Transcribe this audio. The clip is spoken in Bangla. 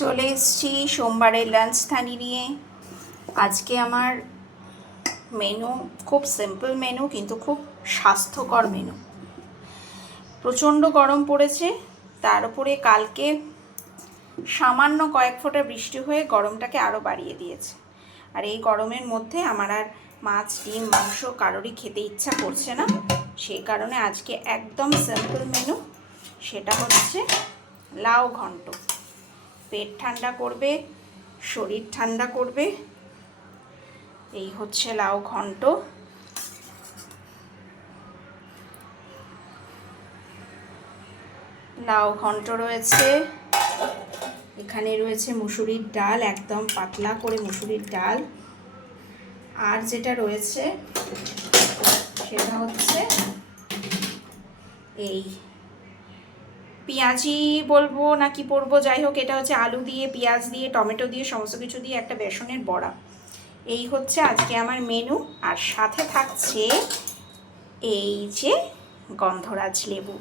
চলে এসেছি সোমবারের লাঞ্চ থালি নিয়ে। আজকে আমার মেনু খুব সিম্পল মেনু, কিন্তু খুব স্বাস্থ্যকর মেনু। প্রচণ্ড গরম পড়েছে, তার উপরে কালকে সামান্য কয়েক ফোঁটা বৃষ্টি হয়ে গরমটাকে আরও বাড়িয়ে দিয়েছে। আর এই গরমের মধ্যে আমার আর মাছ, ডিম, মাংস কারোরই খেতে ইচ্ছা করছে না। সেই কারণে আজকে একদম সিম্পল মেনু, সেটা হচ্ছে লাউ ঘন্ট। পেট ঠান্ডা করবে, শরীর ঠান্ডা করবে, এই হচ্ছে লাউ ঘন্ট। লাউ ঘন্ট রয়েছে, এখানে রয়েছে মুসুরির ডাল, একদম পাতলা করে মুসুরির ডাল। আর যেটা রয়েছে সেটা হচ্ছে এই পেঁয়াজি বলবো না কি বলবো, যাই হোক, এটা হচ্ছে আলু দিয়ে, পেঁয়াজ দিয়ে, টমেটো দিয়ে, সমস্ত কিছু দিয়ে একটা বেসনের বড়া। এই হচ্ছে আজকে আমার মেনু। আর সাথে থাকছে এই যে গন্ধরাজ লেবু।